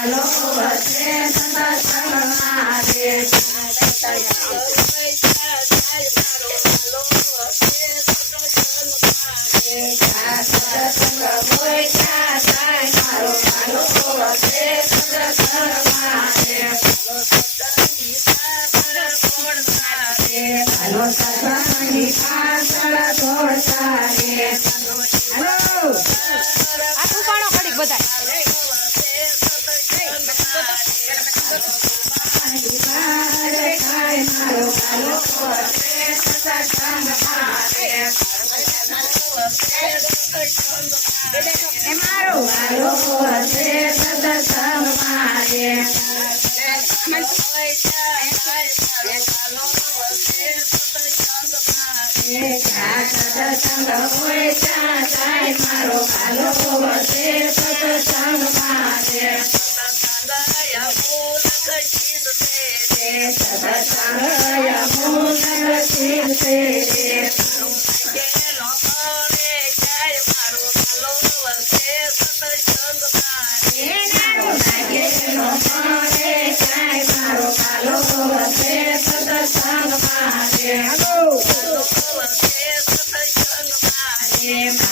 કાલો વસે સત્સંગ મારે સત્સંગ હોય ત્યાં જાય મારો કાલો વસે સત્સંગ મારે કાલો સત્સંગની પાછળ દોડતા રે હાલો આખું પાણો ખડીક બધા મારો કાલો વસે સત્સંગ મારે મારો કાલો વસે સત્સંગ મારે સત્સંગ હોય ત્યાં જાય મારો કાલો વસે સત્સંગ મારે સત્સંગ અમૂલ શિવ છે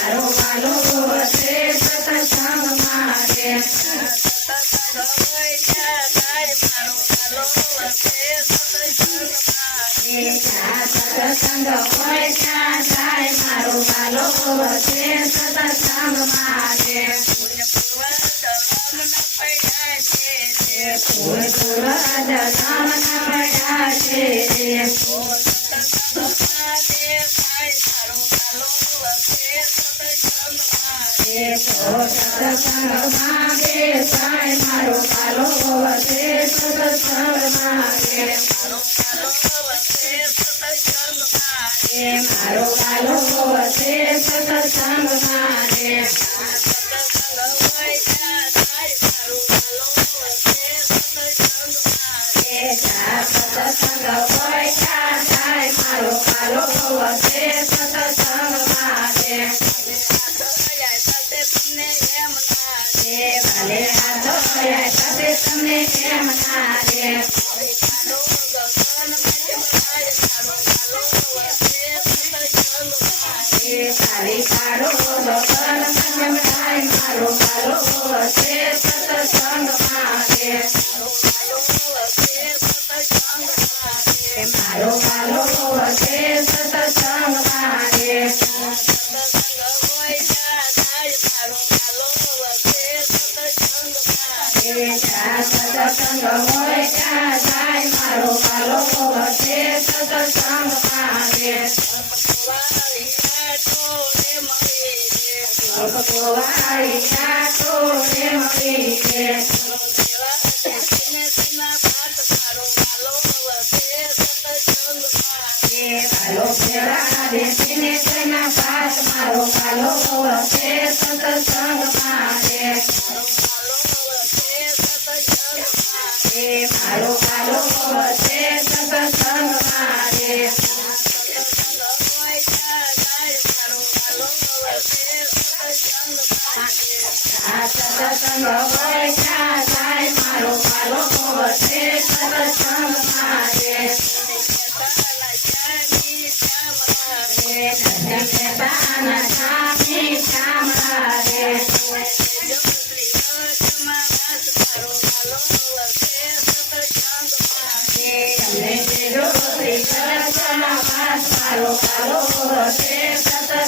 મારો કાલો વસે સત્સંગ મારે સત્સંગ હોય ત્યાં જાય મારો કાલો વસે સત્સંગ મારે કોઈ પૂર્વજ નામ ન પડ્યા છે સત્સંગમાં બેસાય મારો કાલો વસે સત્સંગ મારે મારો કાલો વસે સત્સંગ મારે સત્સંગ હોય ત્યાં જાય મારો કાલો વસે સત્સંગ મારે ભલે હાથો સાથે તમને કેમ ના રે તારી કાળો ભગવાન જમરાય મારો કાલો વસે સત્સંગ મારે મારો કાલો વસે સત્સંગ મારે સત્સંગ હોય ત્યાં જાય મારો કાલો વસે સત્સંગ મારે ભગવાઈ કાતો રે મળી રે કાલો ફેરા બેસીને તેના પાસ મારો કાલો વસે સત્સંગ મારે મારો કાલો વસે સત્સંગ મારે સત્સંગ હોય ત્યાં જાય મારો કાલો વસે સત્સંગ મારે તાના સ્વામી શ્યામ રે મારો કાલો વસે સત્સંગ